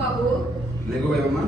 బాబు లేకు భయమ్మా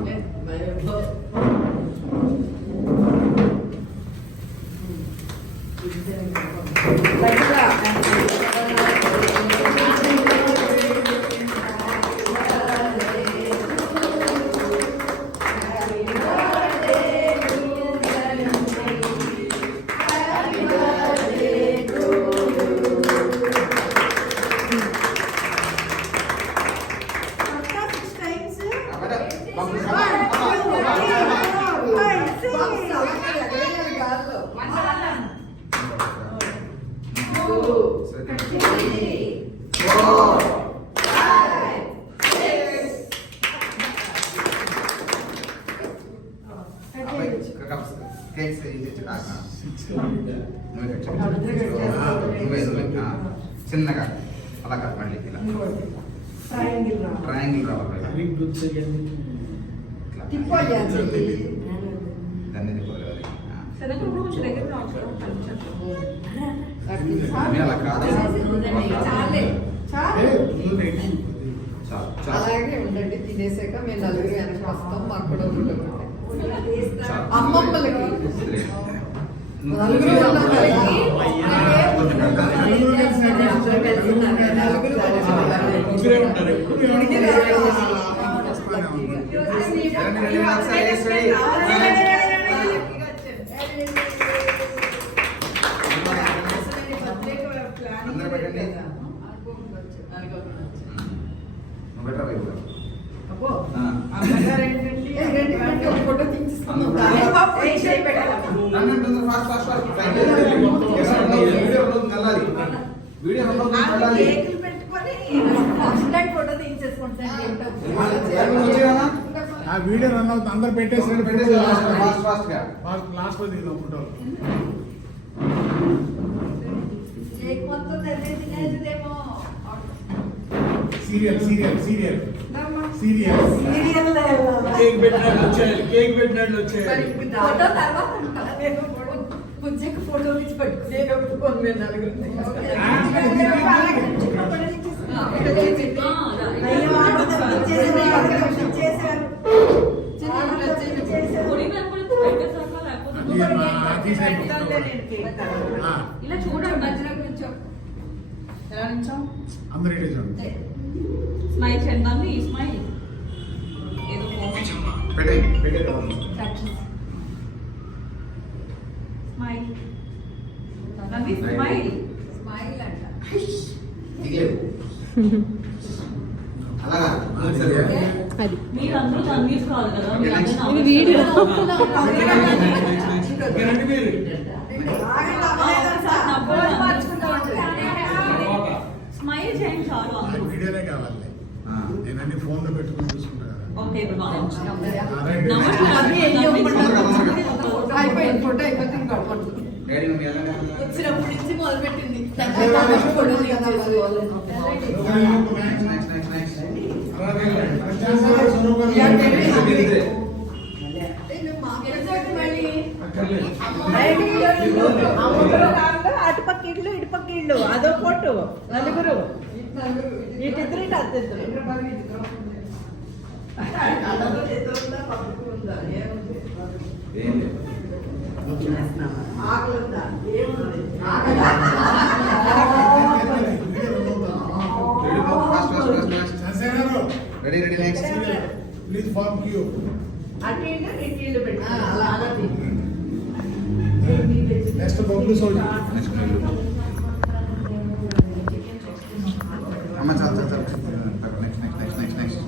చిన్నగా అలా కాదు మళ్ళీ ఇలా ట్రయాంగిల్ రావాలి దాన్ని తిప్పుకోవాలి అలా కాదు అలాగే ఉండండి. తినేసాక మేము నలుగురు వెనక వస్తాం. మాకు కూడా అమ్మమ్మలకి నలుగురు వీడియో రన్ అవుతుంది. అందరు పెట్టేసి లాస్ట్ లో దిగుతాం ఫోటోలు. Serial serial serial serial cake పెట్టినట్లు వచ్చాయి. కేక్ పెట్టినట్లు వచ్చాయి. ఫోటో తీసి పట్టుకుని మేము నలుగురు ఇలా చూడండి మధ్యలో కొంచెం ఎలా నుంచోం అందరూ ఇటే చూడండి. స్మైల్ చేద్దాం. ఈ స్మైల్ ఏదో స్మైల్ నవ్వి స్మైల్ స్మైల్ అంట. మీరు అందరూ తీసుకోవాలి కదా. స్మైల్ చేయండి చాలు. వీడియోనే కావాలి. నేను అన్ని ఫోన్ లో పెట్టుకుని చూసుకుంటా కదా. ఓకే అయిపోయింది. ఫోటో అయిపోతే వచ్చినప్పటి నుంచి మొదలు పెట్టింది. అటుపక్క ఇళ్ళు ఇటుపక్క ఇళ్ళు అదో పొట్టు నలుగురు ఇటిద్దరు ఇటు అద్దెద్దరు ready ready next please form queue అటు ఇళ్ళు ఇటు ఇళ్ళు పెట్టి అలా నెక్స్ట్ బొబ్బులు సోజీ నెక్స్ట్ అమ్మ చాలు చాలు చాలు next next next next next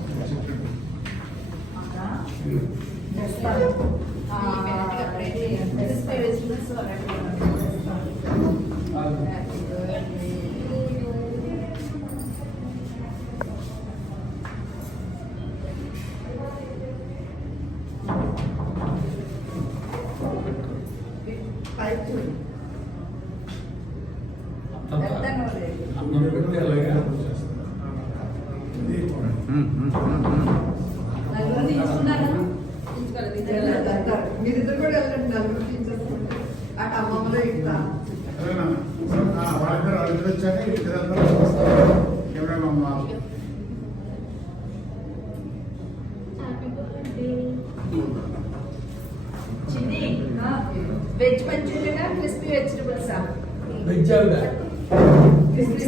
మీరిద్దరు కూడా వెళ్ళండి. నలుగురు తీసేసుకుంటే అటు అమ్మమ్మలో ఇట్లా వాళ్ళిద్దరు వచ్చాక ఇద్దరు అందరూ కెమెరా చిన్ని వెజ్ మంచూరియనా క్రిస్పీ వెజిటబుల్సా వెజ్ ఆవిడ క్రిస్పీ